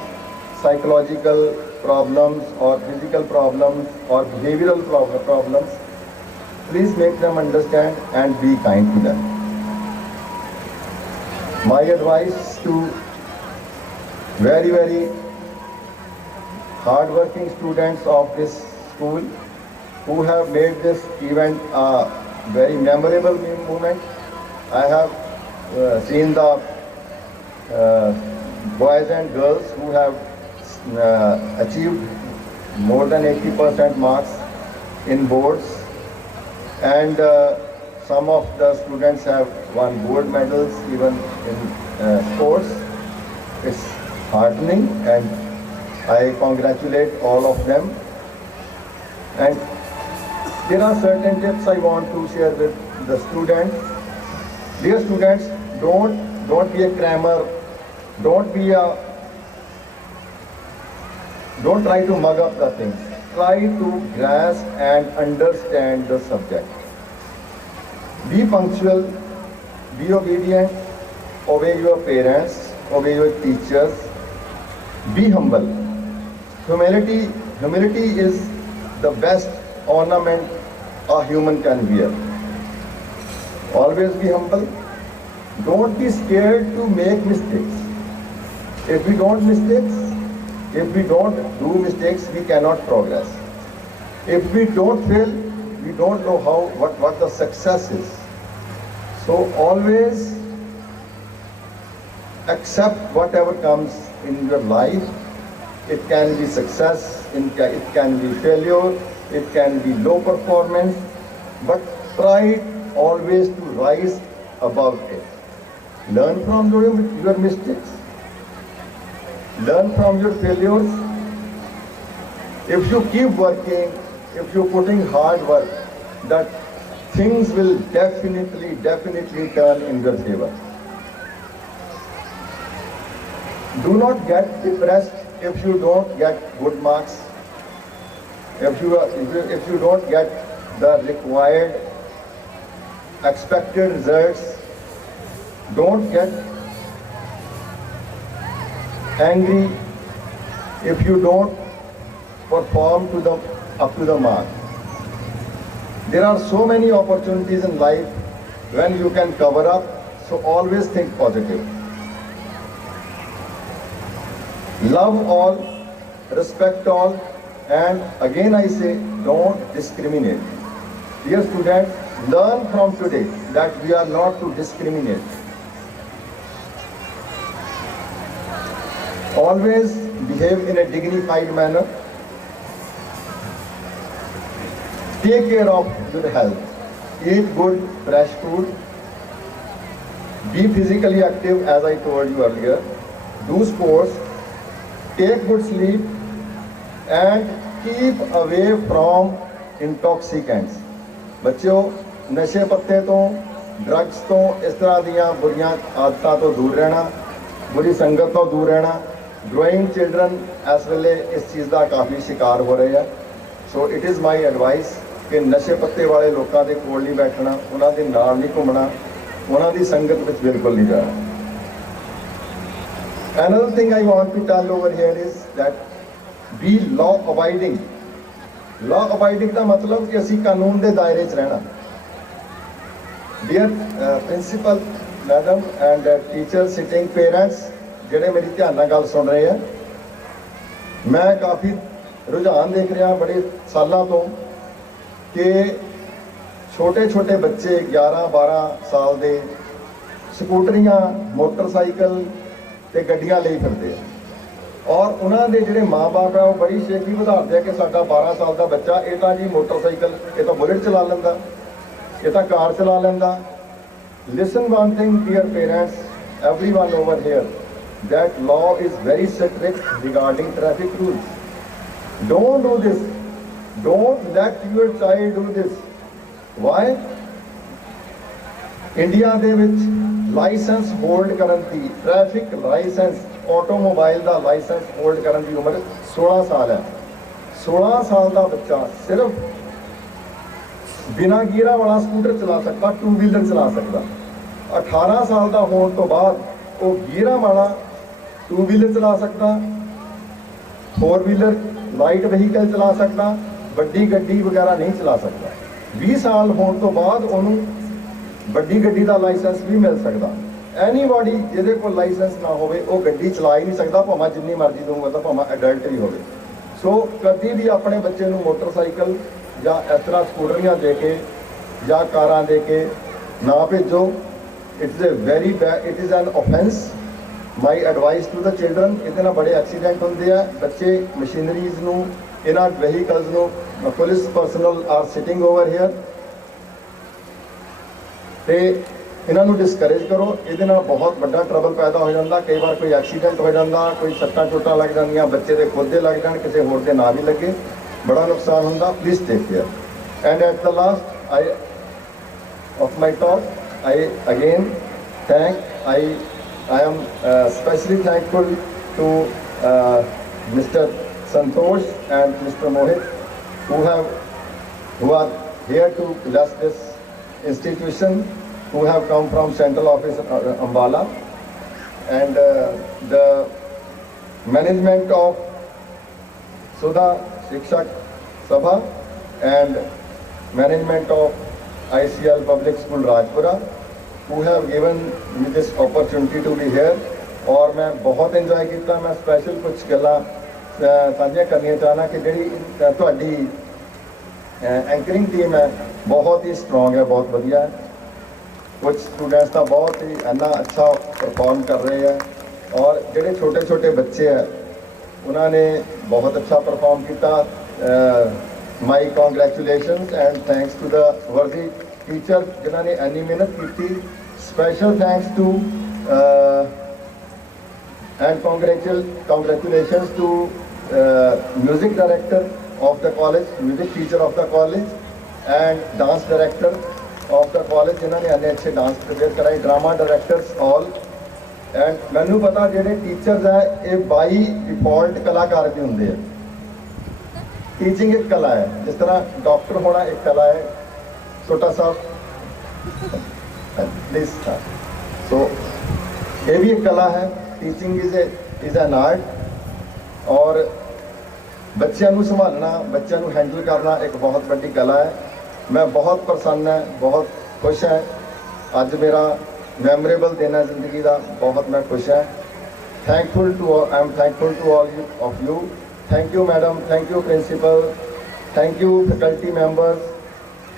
psychological problems or physical problems or behavioral problems. Please make them understand and be kind to them. My advice to very hard-working students of this school who have made this event a very memorable moment. I have seen the boys and girls who have achieved more than 80% marks in boards, and some of the students have won gold medals even in sports. It's heartening, and I congratulate all of them. And there are certain tips I want to share with the students. Dear students, don't be a crammer. Don't try to mug up the things. Try to grasp and understand the subject. Be punctual, be obedient, obey your parents, obey your teachers, be humble. Humility is the best ornament a human can wear. Always be humble. Don't be scared to make mistakes. If we don't do mistakes, we cannot progress. If we don't fail, we don't know what the success is. So always accept whatever comes in your life. It can be success, it can be failure, it can be low performance, but try always to rise above it. Learn from your mistakes. learn from your failures. If you keep working, if you're putting hard work, that things will definitely turn in your favor. Do not get depressed if you don't get good marks, if you don't get the required expected results. Don't get angry if you don't perform up to the mark. There are so many opportunities in life when you can cover up, so always think positive. Love all, respect all, and again I say, don't discriminate. Dear students, learn from today that we are not to discriminate. Always behave in a dignified manner. Take care of your health. Eat good, fresh food. Be physically active as I told you earlier. Do sports. Take good sleep. And keep away from intoxicants. ਬੱਚਿਓ ਨਸ਼ੇ ਪੱਤੇ ਤੋਂ drugs ਤੋਂ ਇਸ ਤਰ੍ਹਾਂ ਦੀਆਂ ਬੁਰੀਆਂ ਆਦਤਾਂ ਤੋਂ ਦੂਰ ਰਹਿਣਾ ਬੁਰੀ ਸੰਗਤ ਤੋਂ ਦੂਰ ਰਹਿਣਾ ਗਰੋਇੰਗ ਚਿਲਡਰਨ ਇਸ ਵੇਲੇ ਇਸ ਚੀਜ਼ ਦਾ ਕਾਫੀ ਸ਼ਿਕਾਰ ਹੋ ਰਹੇ ਆ so it is my advice ਕਿ ਨਸ਼ੇ ਪੱਤੇ ਵਾਲੇ ਲੋਕਾਂ ਦੇ ਕੋਲ ਨਹੀਂ ਬੈਠਣਾ ਉਹਨਾਂ ਦੇ ਨਾਲ ਨਹੀਂ ਘੁੰਮਣਾ ਉਹਨਾਂ ਦੀ ਸੰਗਤ ਵਿੱਚ ਬਿਲਕੁਲ ਨਹੀਂ ਜਾਣਾ Another thing I want to tell over here is that be law abiding. Law abiding ਦਾ ਮਤਲਬ ਕਿ ਅਸੀਂ ਕਾਨੂੰਨ ਦੇ ਦਾਇਰੇ 'ਚ ਰਹਿਣਾ Dear principal, madam and teachers, sitting parents ਜਿਹੜੇ ਮੇਰੀ ਧਿਆਨ ਨਾਲ ਗੱਲ ਸੁਣ ਰਹੇ ਆ ਮੈਂ ਕਾਫੀ ਰੁਝਾਨ ਦੇਖ ਰਿਹਾ ਬੜੇ ਸਾਲਾਂ ਤੋਂ ਕਿ ਛੋਟੇ ਬੱਚੇ 11-12 ਸਾਲ ਦੇ ਸਕੂਟਰੀਆਂ ਮੋਟਰਸਾਈਕਲ ਤੇ ਗੱਡੀਆਂ ਲਈ ਫਿਰਦੇ ਆ ਔਰ ਉਹਨਾਂ ਦੇ ਜਿਹੜੇ ਮਾਂ-ਬਾਪ ਆ ਉਹ ਬੜੀ ਛੇਤੀ ਵਧਾਉਂਦੇ ਆ ਕਿ ਸਾਡਾ 12 ਸਾਲ ਦਾ ਬੱਚਾ ਇਹ ਤਾਂ ਜੀ ਮੋਟਰਸਾਈਕਲ ਇਹ ਤਾਂ ਬੁਲਟ ਚਲਾ ਲੈਂਦਾ ਇਹ ਤਾਂ ਕਾਰ ਚਲਾ ਲੈਂਦਾ Listen one thing, dear parents, everyone over here, that law is very strict regarding traffic rules. Don't do this. Don't let your child do this. Why? India ਦੇ ਵਿੱਚ ਲਾਇਸੈਂਸ ਹੋਲਡ ਕਰਨ ਦੀ ਟ੍ਰੈਫਿਕ ਲਾਇਸੈਂਸ ਆਟੋਮੋਬਾਈਲ ਦਾ licence hold ਕਰਨ ਦੀ ਉਮਰ 16 ਸਾਲ ਹੈ 16 ਸਾਲ ਦਾ ਬੱਚਾ ਸਿਰਫ ਬਿਨਾਂ ਗੀਅਰਾਂ ਵਾਲਾ ਸਕੂਟਰ ਚਲਾ ਸਕਦਾ 2 ਵੀਲਰ ਚਲਾ ਸਕਦਾ 18 ਸਾਲ ਦਾ ਹੋਣ ਤੋਂ ਬਾਅਦ ਉਹ ਗੀਅਰਾਂ ਵਾਲਾ 2 ਵੀਲਰ ਚਲਾ ਸਕਦਾ 4 ਵੀਲਰ ਲਾਈਟ ਵਹੀਕਲ ਚਲਾ ਸਕਦਾ ਵੱਡੀ ਗੱਡੀ ਵਗੈਰਾ ਨਹੀਂ ਚਲਾ ਸਕਦਾ 20 ਸਾਲ ਹੋਣ ਤੋਂ ਬਾਅਦ ਉਹਨੂੰ ਵੱਡੀ ਗੱਡੀ ਦਾ ਲਾਇਸੈਂਸ ਵੀ ਮਿਲ ਸਕਦਾ ਐਨੀਬਾਡੀ ਜਿਹਦੇ ਕੋਲ ਲਾਇਸੈਂਸ ਨਾ ਹੋਵੇ ਉਹ ਗੱਡੀ ਚਲਾ ਹੀ ਨਹੀਂ ਸਕਦਾ ਭਾਵੇਂ ਜਿੰਨੀ ਮਰਜ਼ੀ ਦਊਗਾ ਤਾਂ ਭਾਵੇਂ ਅਡਲਟ ਹੀ ਹੋਵੇ ਸੋ ਕਦੀ ਵੀ ਆਪਣੇ ਬੱਚੇ ਨੂੰ ਮੋਟਰਸਾਈਕਲ ਜਾਂ ਇਸ ਤਰ੍ਹਾਂ ਸਕੂਟਰੀਆਂ ਦੇ ਕੇ ਜਾਂ ਕਾਰਾਂ ਦੇ ਕੇ ਨਾ ਭੇਜੋ it's a very bad it is an offence my advice to the children ਇਹਦੇ ਨਾਲ ਬੜੇ ਐਕਸੀਡੈਂਟ ਹੁੰਦੇ ਆ ਬੱਚੇ ਮਸ਼ੀਨਰੀਜ਼ ਨੂੰ ਇਹਨਾਂ ਵਹੀਕਲਸ ਨੂੰ police personnel are sitting over here ਤੇ ਇਹਨਾਂ ਨੂੰ ਡਿਸਕਰੇਜ ਕਰੋ ਇਹਦੇ ਨਾਲ ਬਹੁਤ ਵੱਡਾ ਟਰਬਲ ਪੈਦਾ ਹੋ ਜਾਂਦਾ ਕਈ ਵਾਰ ਕੋਈ ਐਕਸੀਡੈਂਟ ਹੋ ਜਾਂਦਾ ਕੋਈ ਸੱਟਾਂ ਚੋਟਾਂ ਲੱਗ ਜਾਂਦੀਆਂ ਬੱਚੇ ਦੇ ਖੁਦ ਦੇ ਲੱਗ ਜਾਣ ਕਿਸੇ ਹੋਰ ਦੇ ਨਾ ਵੀ ਲੱਗੇ ਬੜਾ ਨੁਕਸਾਨ ਹੁੰਦਾ please take care and at the last I of my talk I again thank I am especially thankful to Mr. Santosh and Mr. Mohit who are here to bless this institution who have come from central office Ambala and the management of Sudha Shikshak Sabha and management of ICL Public School Rajpura who have given me this opportunity to be here और मैं बहुत enjoy किया मैं special कुछ गल्लां साझा करनियां चाहना कि ਜਿਹੜੀ ਤੁਹਾਡੀ एंकरिंग टीम है बहुत ही स्ट्रॉन्ग है बहुत बढ़िया है कुछ स्टूडेंट्स तो बहुत ही इन्ना अच्छा परफॉर्म कर रहे हैं और ਜਿਹੜੇ छोटे बच्चे हैं उन्होंने बहुत अच्छा परफॉर्म किया My congratulations and thanks to the worthy teachers जिन्होंने इन्नी मेहनत की. Special thanks to and congratulations to music director of the college, music teacher of the college, and dance director of the college जिन्होंने अन्य अच्छे dance prepare कराए, drama directors all. And मैनू पता ਜਿਹੜੇ ਟੀਚਰਸ ਹੈ ਇਹ 22 डिफॉल्ट कलाकार भी होंगे। टीचिंग एक कला है, जिस तरह डॉक्टर होना एक कला है। छोटा सा प्लीज, सो ये भी एक कला है। टीचिंग इज एन आर्ट और बच्चों को संभालना, बच्चों को हैंडल करना एक बहुत बड़ी कला है। मैं बहुत प्रसन्न है, बहुत खुश है। अज मेरा मैमोरेबल दिन है जिंदगी का, बहुत मैं खुश है। I am thankful to all of you. Thank you madam, thank you principal, thank you faculty members,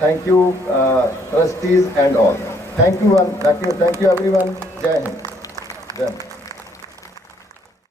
thank you trustees and all. Thank you everyone. Jai Hind, जय हिंद।